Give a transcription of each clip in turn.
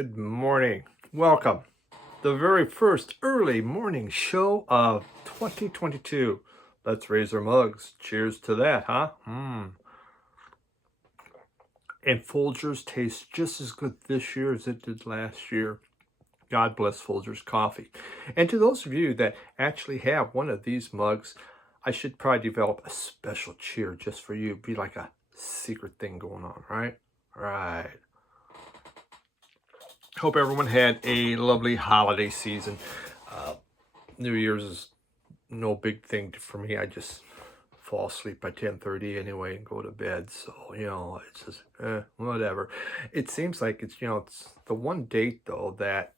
Good morning. Welcome. The very first early morning show of 2022. Let's raise our mugs. Cheers to that, huh? And Folgers tastes just as good this year as it did last year. God bless Folgers coffee. And to those of you that actually have one of these mugs, I should probably develop a special cheer just for you. Be like a secret thing going on, right? Right. Hope everyone had a lovely holiday season. New Year's is no big thing for me. I just fall asleep by 10:30 anyway and go to bed. So, it's just, whatever. It seems like it's the one date, though, that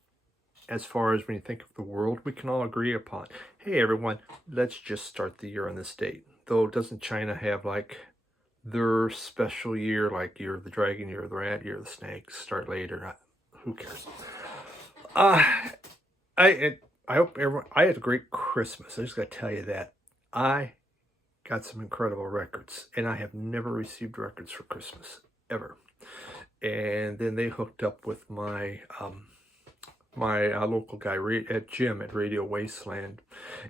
as far as when you think of the world, we can all agree upon. Hey, everyone, let's just start the year on this date. Though, doesn't China have, like, their special year, like year of the dragon, year of the rat, year of the snake, start later? Who cares? I hope everyone. I had a great Christmas. I just got to tell you that I got some incredible records, and I have never received records for Christmas ever. And then they hooked up with my local guy at Jim at Radio Wasteland,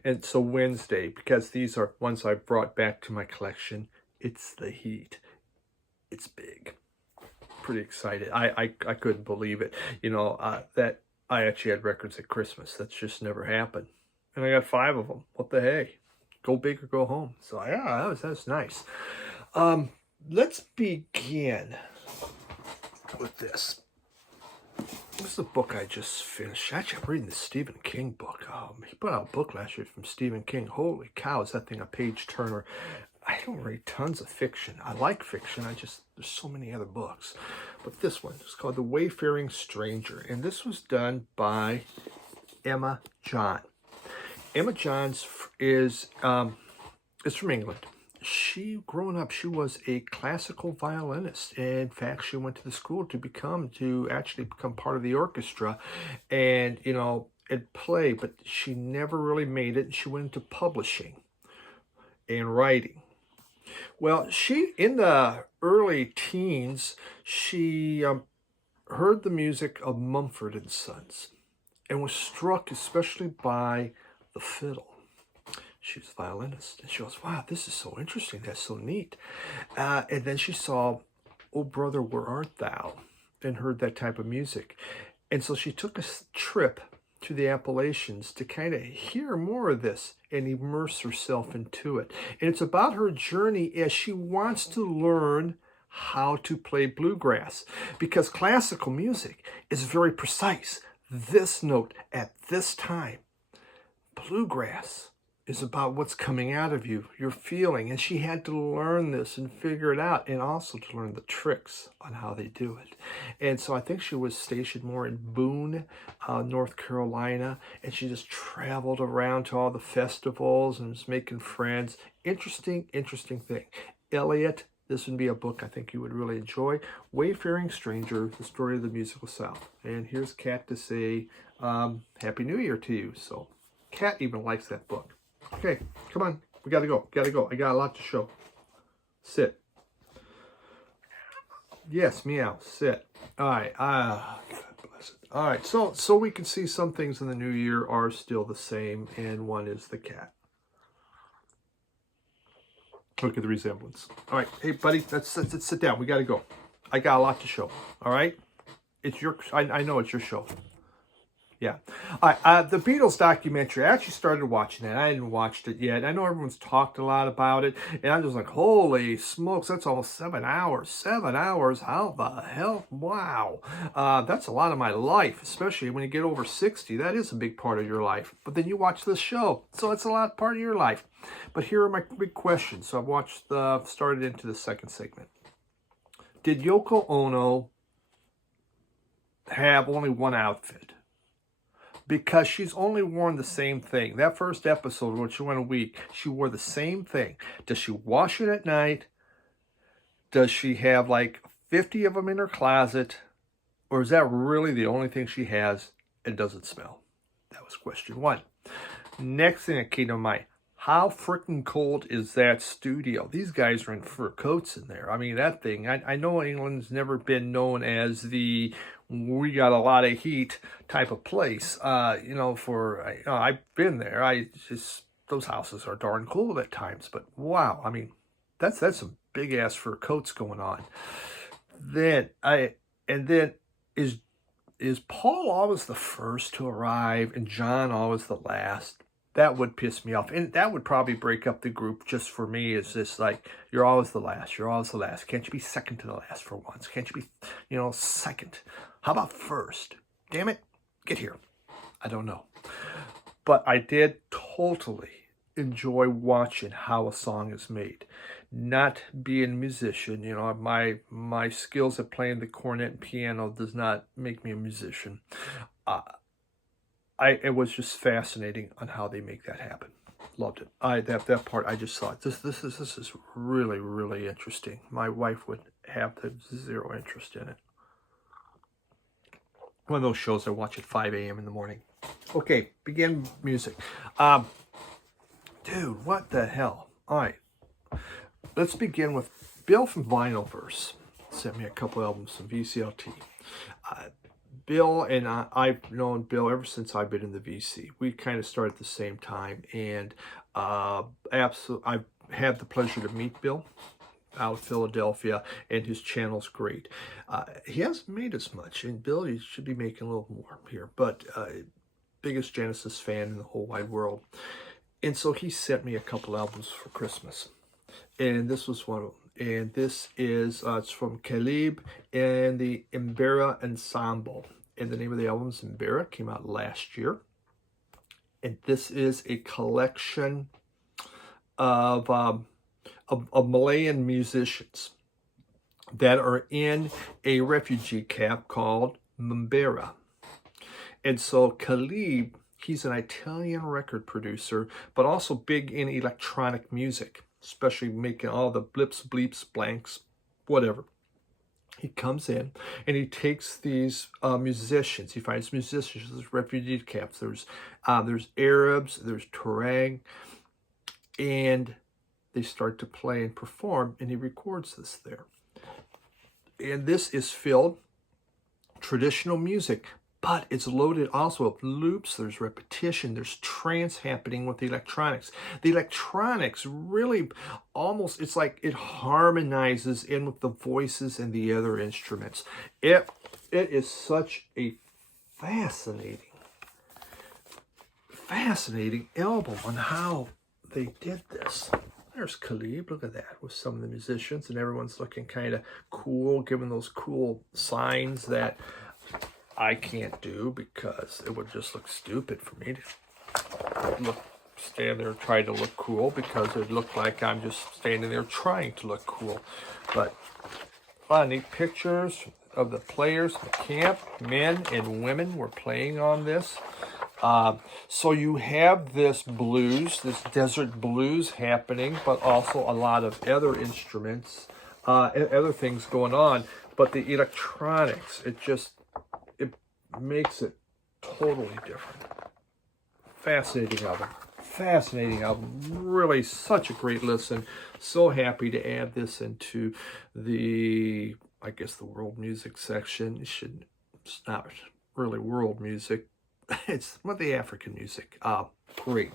and so Wednesday, because these are ones I brought back to my collection. It's the heat. It's big. Pretty excited. I couldn't believe it. That I actually had records at Christmas. That's just never happened. And I got 5 of them. What the hey? Go big or go home. So yeah, that was nice. Let's begin with this. This is a book I just finished. Actually, I'm reading the Stephen King book. He put out a book last year from Stephen King. Holy cow, is that thing a page turner? I don't read tons of fiction. I like fiction. There's so many other books. But this one is called The Wayfaring Stranger. And this was done by Emma John. Emma John is from England. Growing up, she was a classical violinist. In fact, she went to the school to actually become part of the orchestra and play, but she never really made it. She went into publishing and writing. Well, in the early teens, she heard the music of Mumford and Sons and was struck especially by the fiddle. She was a violinist, and she goes, wow, this is so interesting. That's so neat. And then she saw, Oh Brother, Where Art Thou? And heard that type of music. And so she took a trip to the Appalachians to kind of hear more of this and immerse herself into it. And it's about her journey as she wants to learn how to play bluegrass, because classical music is very precise. This note at this time. Bluegrass is about what's coming out of you, your feeling. And she had to learn this and figure it out, and also to learn the tricks on how they do it. And so I think she was stationed more in Boone, North Carolina, and she just traveled around to all the festivals and was making friends. Interesting thing. Elliot, this would be a book I think you would really enjoy. Wayfaring Stranger, The Story of the Musical South. And here's Kat to say Happy New Year to you. So Kat even likes that book. Okay, come on. We got to go. I got a lot to show. Sit. Yes, meow. Sit. All right. God bless it. All right. So we can see some things in the new year are still the same, and one is the cat. Look at the resemblance. All right. Hey, buddy, let's sit down. We got to go. I got a lot to show. All right? I know it's your show. Yeah. All right, the Beatles documentary, I actually started watching that. I hadn't watched it yet. I know everyone's talked a lot about it, and I'm just like, holy smokes, that's almost 7 hours. 7 hours? How the hell? Wow. That's a lot of my life, especially when you get over 60. That is a big part of your life. But then you watch this show, so it's a lot part of your life. But here are my big questions. So I've started into the second segment. Did Yoko Ono have only one outfit? Because she's only worn the same thing. That first episode, when she went a week, she wore the same thing. Does she wash it at night? Does she have like 50 of them in her closet? Or is that really the only thing she has, and does it smell? That was question 1. Next thing that came to mind, How freaking cold is that studio? These guys are in fur coats in there. I mean, that thing, I know England's never been known as the we got a lot of heat type of place. I've been there. Those houses are darn cold at times, but wow, I mean, that's some big ass fur coats going on. Then is Paul always the first to arrive and John always the last? That would piss me off. And that would probably break up the group just for me. Is this like, you're always the last. You're always the last. Can't you be second to the last for once? Can't you be, second? How about first? Damn it. Get here. I don't know. But I did totally enjoy watching how a song is made. Not being a musician, my skills at playing the cornet and piano does not make me a musician. It was just fascinating on how they make that happen. Loved it. That part I just thought this is really, really interesting. My wife would have zero interest in it. One of those shows I watch at 5 a.m. in the morning. Okay, begin music. Dude, what the hell? All right, let's begin with Bill from Vinylverse. Sent me a couple albums from VCLT. Bill and I've known Bill ever since I've been in the VC. We kind of started at the same time, and I've had the pleasure to meet Bill out of Philadelphia, and his channel's great. He hasn't made as much, and Bill, you should be making a little more here, but biggest Genesis fan in the whole wide world. And so he sent me a couple albums for Christmas, and this was one of them. And this is, it's from Khalib and the Zombera Ensemble. And the name of the album is Zombera, came out last year. And this is a collection of Malayan musicians that are in a refugee camp called Zombera. And so Khalib, he's an Italian record producer, but also big in electronic music, especially making all the blips, bleeps, blanks, whatever. He comes in and he takes these musicians. He finds musicians. There's refugee camps. There's Arabs. There's Tuareg, and they start to play and perform. And he records this there. And this is filled traditional music, but it's loaded also with loops. There's repetition. There's trance happening with the electronics. The electronics really almost, it's like it harmonizes in with the voices and the other instruments. It is such a fascinating album on how they did this. There's Khalib, look at that, with some of the musicians, and everyone's looking kind of cool, giving those cool signs that I can't do because it would just look stupid for me to stand there and try to look cool, because it would look like I'm just standing there trying to look cool. But a lot of neat pictures of the players in the camp. Men and women were playing on this. So you have this blues, this desert blues happening, but also a lot of other instruments, and other things going on. But the electronics, it makes it totally different. Fascinating album. Really such a great listen. So happy to add this into the, I guess, the world music section. It's not really world music. It's the African music. Great.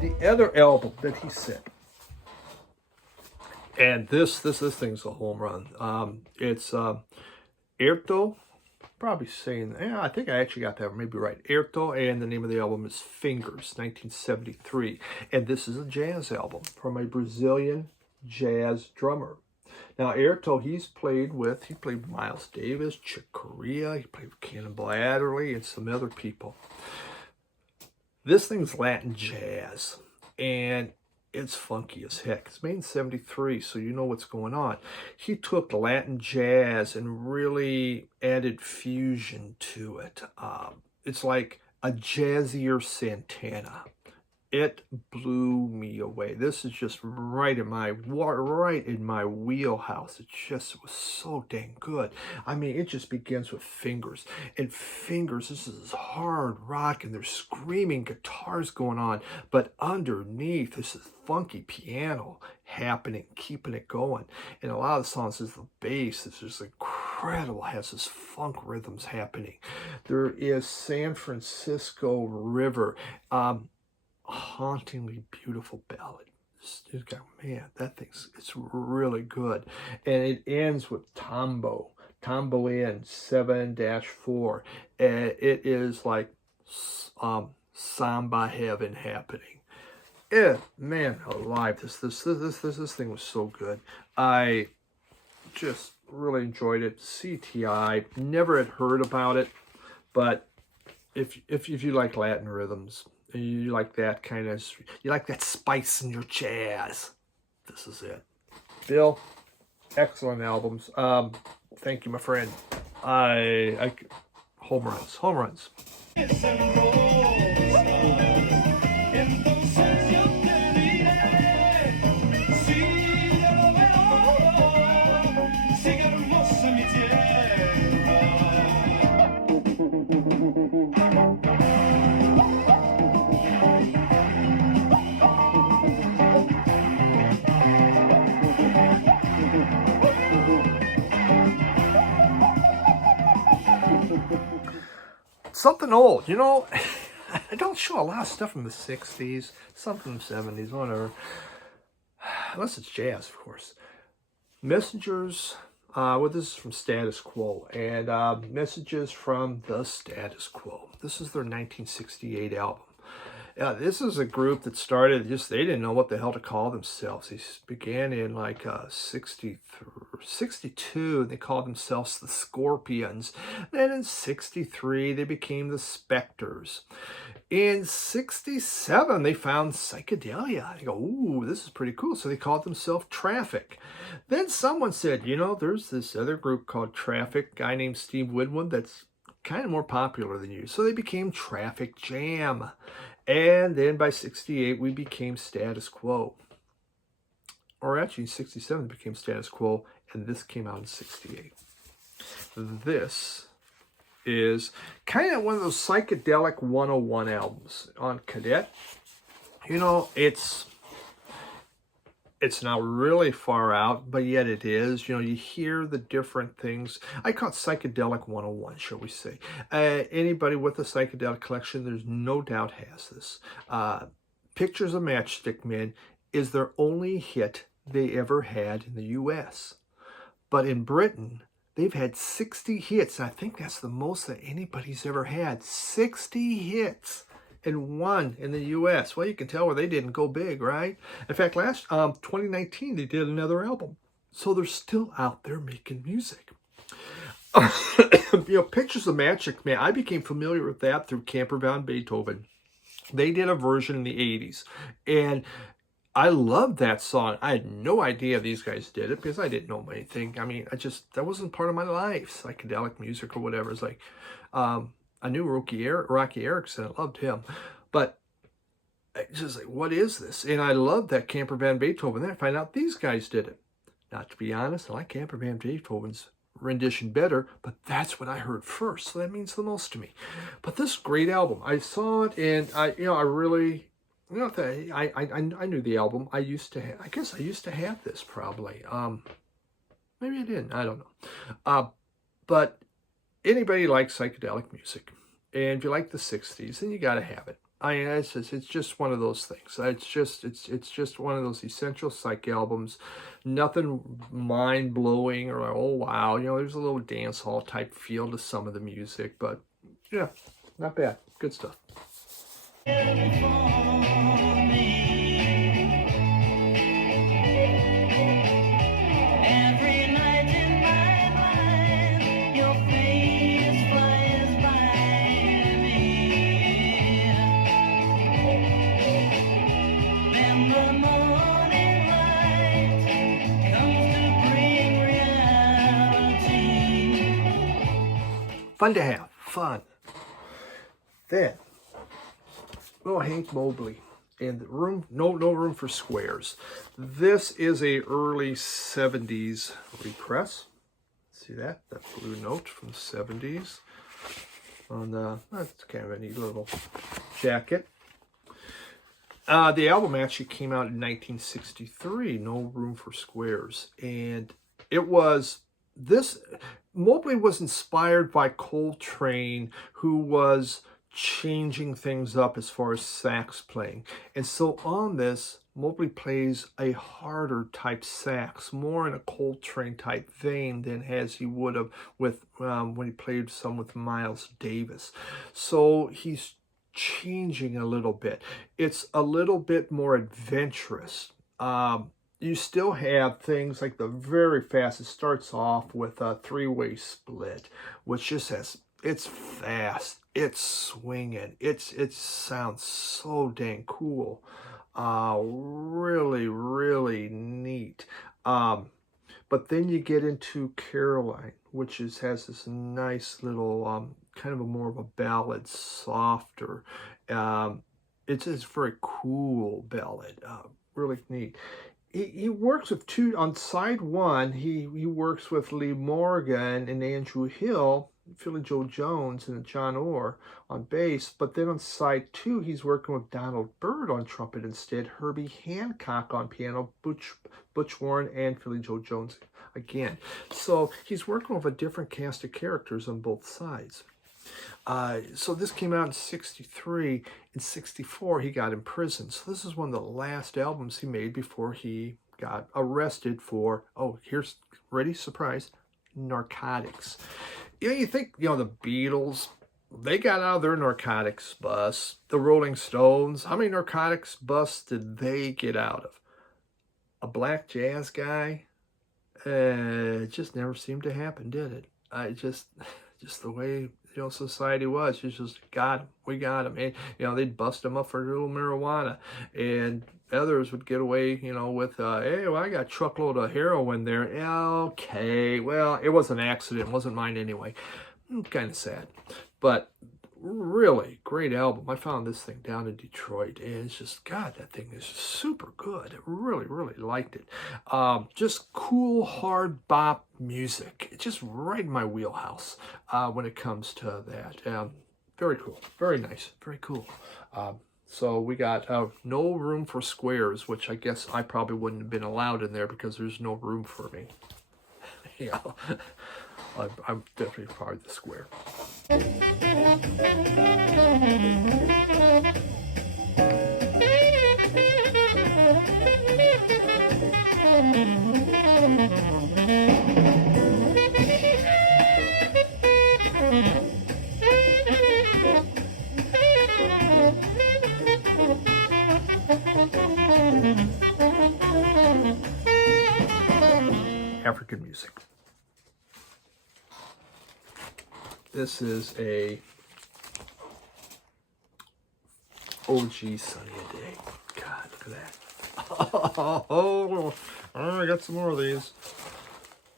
The other album that he sent, and this thing's a home run. It's Airto, probably saying, I think I actually got that maybe right. Airto, and the name of the album is Fingers, 1973. And this is a jazz album from a Brazilian jazz drummer. Now, Airto, he played with Miles Davis, Chick Corea, he played with Cannonball Adderley, and some other people. This thing's Latin jazz, and it's funky as heck. It's made in 73, so you know what's going on. He took Latin jazz and really added fusion to it. It's like a jazzier Santana. It blew me away. This is just right in my wheelhouse. It just was so dang good. I mean, it just begins with Fingers. And Fingers, this is hard rock, and there's screaming guitars going on. But underneath, this is funky piano happening, keeping it going. And a lot of the songs is the bass. It's just incredible. It has this funk rhythms happening. There is San Francisco River. Hauntingly beautiful ballad. Man, that it's really good. And it ends with Tambo in 7-4. And it is like samba heaven happening. Yeah, man alive, this thing was so good. I just really enjoyed it. CTI, never had heard about it, but if you like Latin rhythms, you like that kind of, you like that spice in your jazz, this is it. Bill, excellent albums. Thank you, my friend. I home runs. Something old, you know. I don't show a lot of stuff from the 60s, some from the 70s, whatever. Unless it's jazz, of course. Messengers, this is from Status Quo, and Messages from the Status Quo. This is their 1968 album. This is a group that started, they didn't know what the hell to call themselves. They began in like 62, they called themselves the Scorpions. Then in 63, they became the Spectres. In 67, they found psychedelia. They go, ooh, this is pretty cool. So they called themselves Traffic. Then someone said, you know, there's this other group called Traffic, guy named Steve Winwood, that's kind of more popular than you. So they became Traffic Jam. And then by 68, we became Status Quo. Or actually, in 67, it became Status Quo, and this came out in 68. This is kind of one of those psychedelic 101 albums on Cadet. You know, it's not really far out, but yet it is. You know, you hear the different things. I call it Psychedelic 101, shall we say. Anybody with a psychedelic collection, there's no doubt has this. Pictures of Matchstick Men is their only hit they ever had in the U.S. But in Britain, they've had 60 hits. And I think that's the most that anybody's ever had. 60 hits. And one in the U.S. Well, you can tell where they didn't go big, right? In fact, last 2019, they did another album. So they're still out there making music. You know, Pictures of Magic Man, I became familiar with that through Camper Van Beethoven. They did a version in the 80s. And I loved that song. I had no idea these guys did it because I didn't know anything. I mean, that wasn't part of my life, psychedelic music or whatever. It's like, I knew Rocky Erickson. I loved him. But it's just like, what is this? And I loved that Camper Van Beethoven. Then I find out these guys did it. Not to be honest, I like Camper Van Beethoven's rendition better, but that's what I heard first. So that means the most to me. But this great album, I saw it and I really, you know, I knew the album. I guess I used to have this probably. Maybe I didn't. I don't know. But anybody likes psychedelic music, and if you like the 60s, then you got to have it. I mean, it's just one of those things. It's just one of those essential psych albums. Nothing mind-blowing or like, oh, wow. You know, there's a little dance hall type feel to some of the music, but yeah, not bad. Good stuff. The Fun to have. Fun. Then, little Hank Mobley. And room, no room for squares. This is a early 70s repress. See that? That blue note from the 70s. That's kind of a neat little jacket. The album actually came out in 1963, No Room for Squares. And it was Mobley was inspired by Coltrane, who was changing things up as far as sax playing. And so on this, Mobley plays a harder type sax, more in a Coltrane type vein than as he would have with when he played some with Miles Davis. So he's changing a little bit. It's a little bit more adventurous. You still have things like the very fast. It starts off with a three-way split, which just has, it's fast, it's swinging, it sounds so dang cool. Really, really neat. But then you get into Caroline, which has this nice little, kind of a more of a ballad, softer. It's a very cool ballad, really neat. He works with two, on side one, he works with Lee Morgan and Andrew Hill, Philly Joe Jones and John Orr on bass, but then on side two, he's working with Donald Byrd on trumpet instead, Herbie Hancock on piano, Butch Warren, and Philly Joe Jones again. So he's working with a different cast of characters on both sides. So this came out in 63. In 64, he got imprisoned. So this is one of the last albums he made before he got arrested for, here's, ready, surprise, narcotics. You think, the Beatles, they got out of their narcotics bust. The Rolling Stones, how many narcotics busts did they get out of? A black jazz guy? It just never seemed to happen, did it? Just the way, society was. You just got him. We got him. And, they'd bust him up for a little marijuana. And others would get away, with, hey, well, I got a truckload of heroin there. Okay, well, it was an accident. It wasn't mine anyway. Kind of sad. But really great album. I found this thing down in Detroit. And it's just, God, that thing is super good. I really, really liked it. Just cool, hard bop music. It's just right in my wheelhouse when it comes to that. Very cool. Very nice. Very cool. So we got No Room for Squares, which I guess I probably wouldn't have been allowed in there because there's no room for me. I'm definitely part of the square. African music. This is a OG Sunny a Day. God, look at that. Oh, I got some more of these.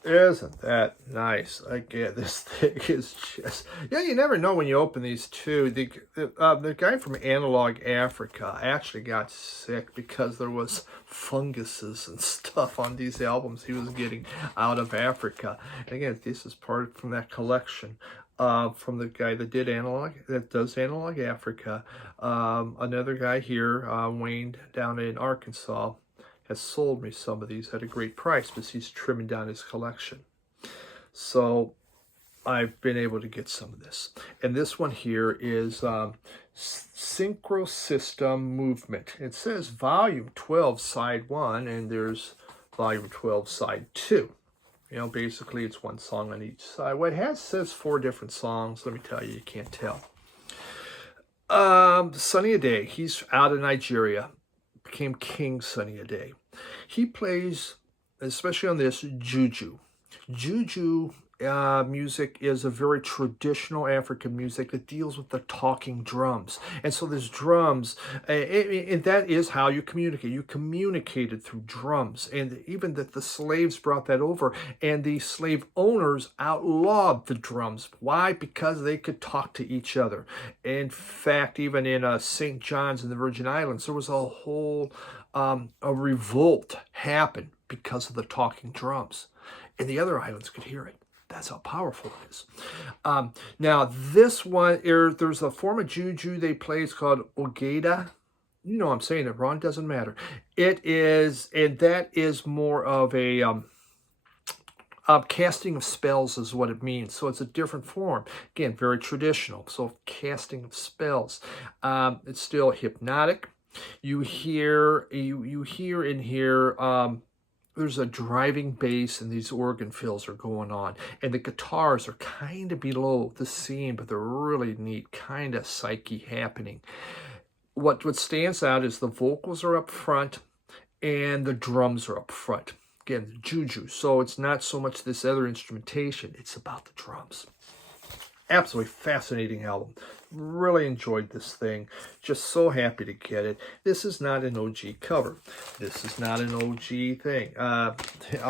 Isn't that nice? Again, this thing is just... you never know when you open these too. The guy from Analog Africa actually got sick because there was funguses and stuff on these albums he was getting out of Africa. And again, this is part from that collection. From the guy that does Analog Africa. Another guy here, Wayne, down in Arkansas, has sold me some of these at a great price because he's trimming down his collection. So I've been able to get some of this. And this one here is Synchro System Movement. It says Volume 12, Side 1, and there's Volume 12, Side 2. Basically it's one song on each side. What it says 4 different songs. Let me tell you can't tell. Sunny Ade, he's out of Nigeria. Became King Sunny Ade. He plays, especially on this, Juju. Juju music is a very traditional African music that deals with the talking drums. And so there's drums, and that is how you communicate. You communicated through drums. And even that the slaves brought that over, and the slave owners outlawed the drums. Why? Because they could talk to each other. In fact, even in St. John's in the Virgin Islands, there was a whole a revolt happened because of the talking drums. And the other islands could hear it. That's how powerful it is. Now, this one, there's a form of Juju they play. It's called Ogeda. You know I'm saying it wrong. Doesn't matter. It is, and that is more of a casting of spells is what it means. So it's a different form. Again, very traditional. So casting of spells. It's still hypnotic. You hear in here. There's a driving bass and these organ fills are going on. And the guitars are kind of below the scene, but they're really neat, kind of psyche happening. What stands out is the vocals are up front and the drums are up front. Again, the Juju. So it's not so much this other instrumentation, it's about the drums. Absolutely fascinating album. Really enjoyed this thing. Just so happy to get it. This is not an OG cover. This is not an OG thing. I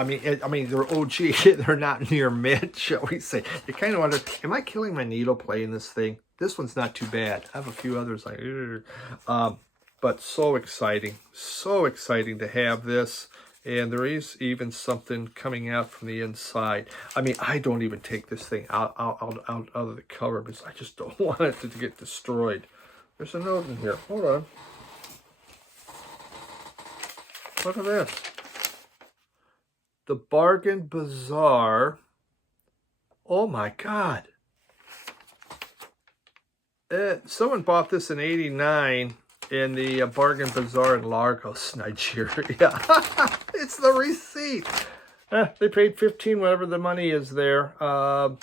mean, they're OG. They're not near mint, shall we say. You kind of wonder, am I killing my needle playing this thing? This one's not too bad. I have a few others like, but so exciting to have this. And there is even something coming out from the inside. I mean, I don't even take this thing out of the cover because I just don't want it to get destroyed. There's a note in here. Hold on. Look at this. The Bargain Bazaar. Oh my God. Someone bought this in '89. In the Bargain Bazaar in Lagos, Nigeria. It's the receipt. They paid $15, whatever the money is there. You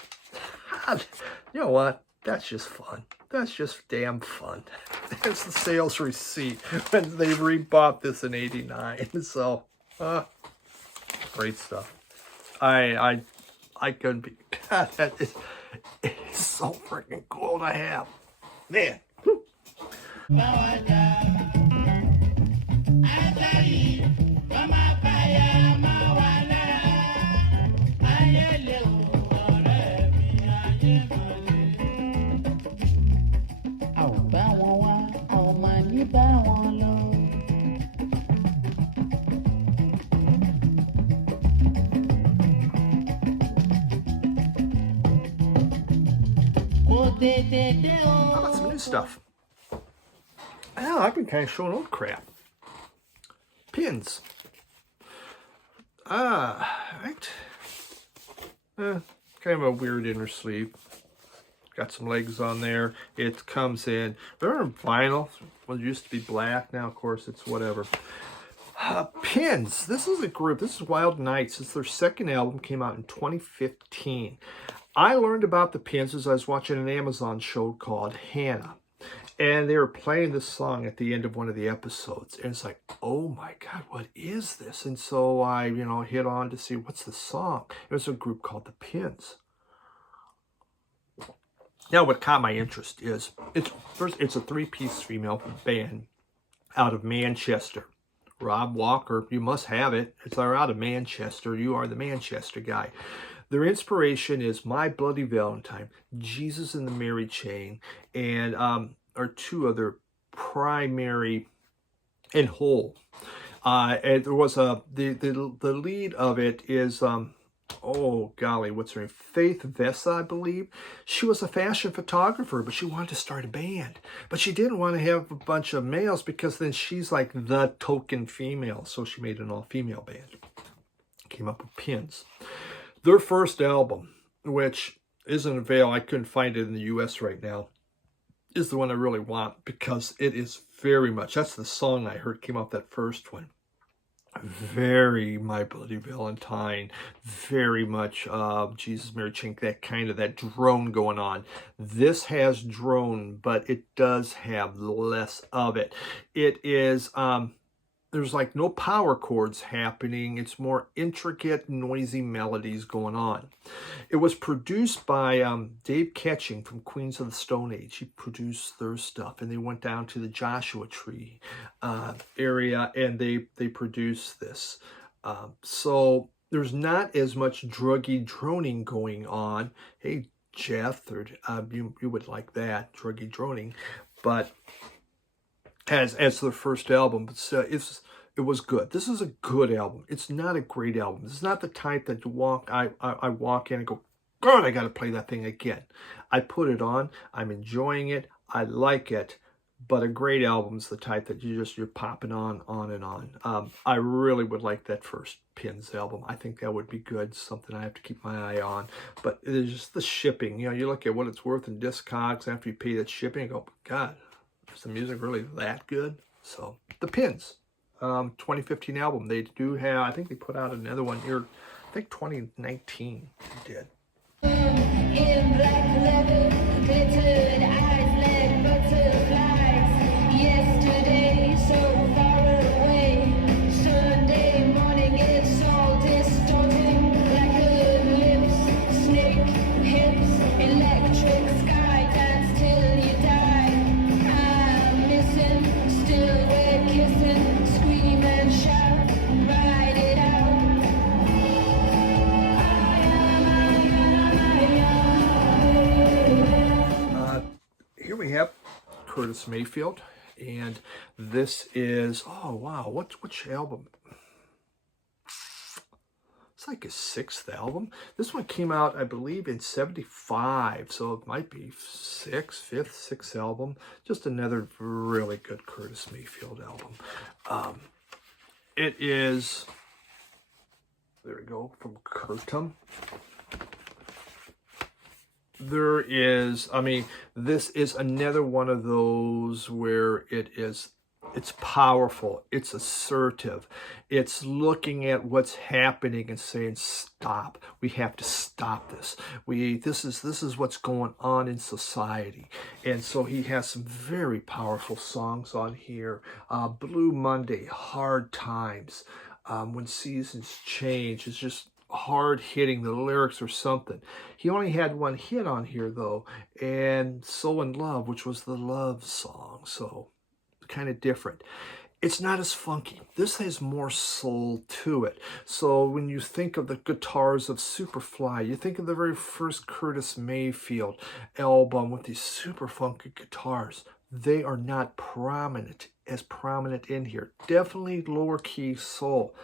know what? That's just fun. That's just damn fun. It's the sales receipt when they rebought this in '89. So, great stuff. I couldn't be. God, it is so freaking cool to have. Man. How about some new stuff? Oh, I've been kind of showing old crap. Pins. Right. Kind of a weird inner sleeve. Got some legs on there. It comes in, remember vinyl? Well, it used to be black. Now, of course, it's whatever. Pins. This is a group. This is Wild Nights. It's their second album. Came out in 2015. I learned about the Pins as I was watching an Amazon show called Hannah. And they were playing this song at the end of one of the episodes. And it's like, oh my God, what is this? And so I, hit on to see what's the song. It was a group called the Pins. Now, what caught my interest is, it's a three-piece female band out of Manchester. Rob Walker, you must have it. They're out of Manchester. You are the Manchester guy. Their inspiration is My Bloody Valentine, Jesus and the Mary Chain, and are two other primary and whole. And there was the lead of it is oh golly, what's her name? Faith Vessa, I believe. She was a fashion photographer, but she wanted to start a band. But she didn't want to have a bunch of males because then she's like the token female. So she made an all-female band. Came up with Pins. Their first album, which isn't available, I couldn't find it in the US right now, is the one I really want because it is very much, that's the song I heard came off that first one. Very My Bloody Valentine, very much Jesus, Mary Chain, that drone going on. This has drone, but it does have less of it. It is there's like no power chords happening. It's more intricate, noisy melodies going on. It was produced by Dave Ketching from Queens of the Stone Age. He produced their stuff, and they went down to the Joshua Tree area, and they produced this. So there's not as much druggy droning going on. Hey, Jeff, you would like that, druggy droning, but as the first album, but it was good. This is a good album. It's not a great album. It's not the type that I walk in and go, God, I got to play that thing again. I put it on. I'm enjoying it. I like it. But a great album is the type that you're popping on and on. I really would like that first Pins album. I think that would be good. Something I have to keep my eye on. But it's just the shipping. You know, you look at what it's worth in Discogs after you pay that shipping, and go, God, is the music really that good? So the Pins, 2015 album. They do have, I think they put out another one here. I think 2019 they did. In black leather, glittered eyes led butterflies. Yesterday, so far away. Sunday morning, it's all distorting. Like good lips, snake hips, electric sky. Dance till you die. I'm missing, still we're kissing. Scream and shout, ride it out. Here we have Curtis Mayfield, and this is, oh wow, which album? It's like his 6th album. This one came out, I believe, in 75, so it might be 6th album. Just another really good Curtis Mayfield album. It is, there we go, from Curtum. There is, I mean, this is another one of those where it's powerful, it's assertive, it's looking at what's happening and saying, stop, we have to stop this. This is what's going on in society. And so he has some very powerful songs on here. Blue Monday, Hard Times, When Seasons Change. It's just hard hitting. The lyrics or something. He only had one hit on here though, and So in Love, which was the love song, so kind of different. It's not as funky. This has more soul to it. So when you think of the guitars of Superfly, you think of the very first Curtis Mayfield album with these super funky guitars. They are not as prominent in here. Definitely lower key soul.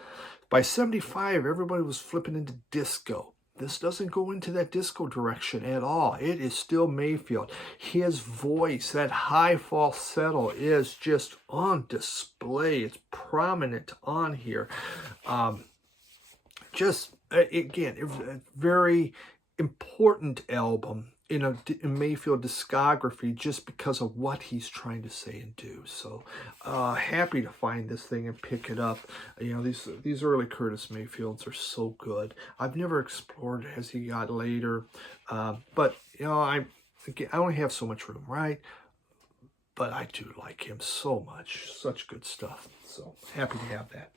By 75, everybody was flipping into disco. This doesn't go into that disco direction at all. It is still Mayfield. His voice, that high falsetto, is just on display. It's prominent on here. Again, a very important album in Mayfield discography just because of what he's trying to say and do. So happy to find this thing and pick it up. You know, these early Curtis Mayfields are so good. I've never explored as he got later, but you know, I only have so much room, right? But I do like him so much. Such good stuff. So happy to have that.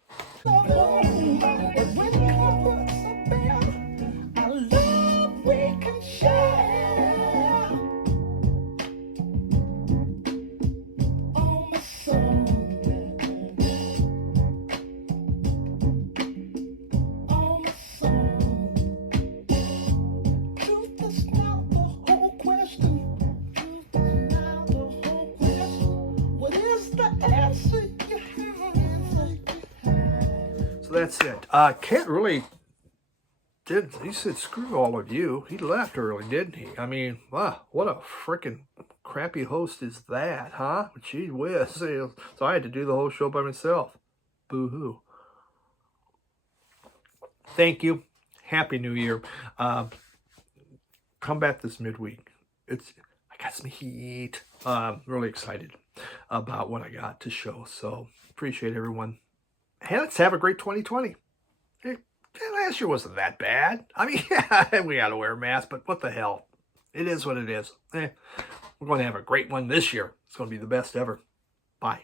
So that's it. Kent really did. He said, screw all of you. He left early, didn't he? I mean, wow, what a freaking crappy host is that, huh? Gee whiz. So I had to do the whole show by myself. Boo-hoo. Thank you. Happy New Year. Come back this midweek. I got some heat. Really excited about what I got to show. So appreciate everyone. Hey, let's have a great 2020. Hey, last year wasn't that bad. I mean, yeah, we got to wear a mask, but what the hell? It is what it is. We're going to have a great one this year. It's going to be the best ever. Bye.